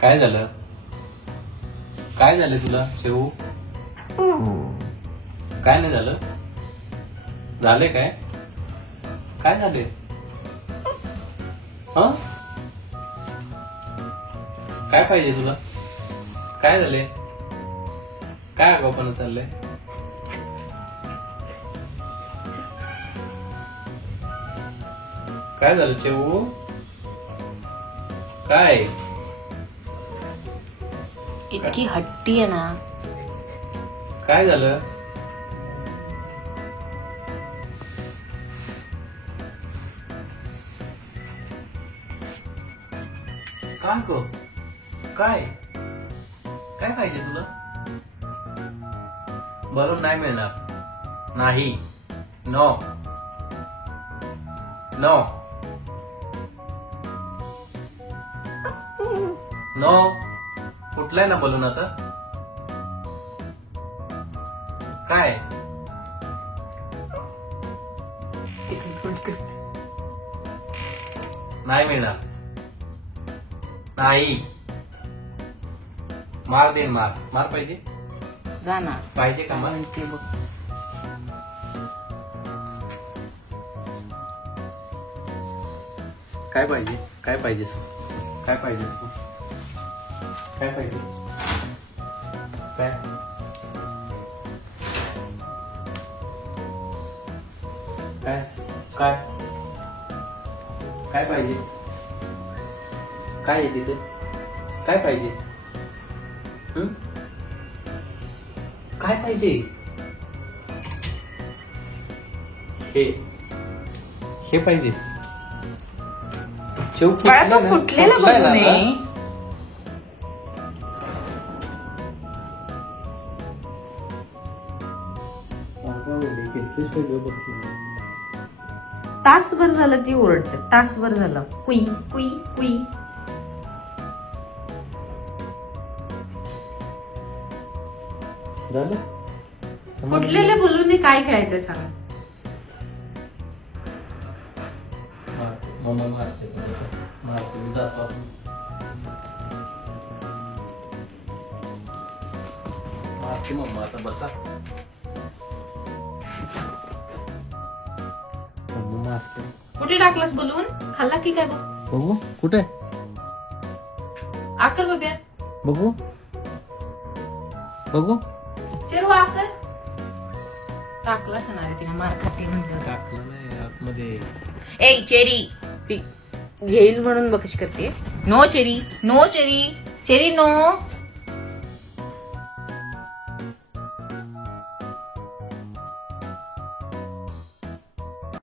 काय झालं? काय झालं तुला शेवू? काय नाही झालं? झाले काय? काय झाले? हं? काय पाहिजे तुला? काय झाले? काय आगाऊपणा चाललंय? काय झालं शेवू? काय? इतकी हट्टी आहे ना. काय झालं? काय गो? काय? काय पाहिजे तुला? बलून नाही मिळणार. नाही. No no no. फुटलाय ना बलून आता. काय? नाही मिळणार. नाही. मार दे मार. मार पाहिजे? जा ना. पाहिजे का मार? म्हणते बघ. काय पाहिजे? काय पाहिजे? काय पाहिजे? काय पाहिजे? काय? काय? काय? काय पाहिजे? काय आहे तिथे? काय पाहिजे? काय पाहिजे? हे पाहिजे. बाळा तो फुटलेला बलून आहे. तासभर झालं ती ओरडते. तासभर झालं कुई कुई कुई. फुटलेल्या बलूनने काय खेळायचं सांग. मम्मा मारते मारते मी जातो. मारते मम्मा आता बसा. मम्मा मारते. कुठे टाकलास बलून? खाल्ला की काय बघ. बघू कुठे? आकर बघ्या. बघू बघू. चेरू आकर. टाकलाच होणार तिला मार खाते म्हणलं. टाकलं नाही आतमध्ये. ए चेरी ती घेईल म्हणून बघ कशी करते. No cherry no cherry cherry no.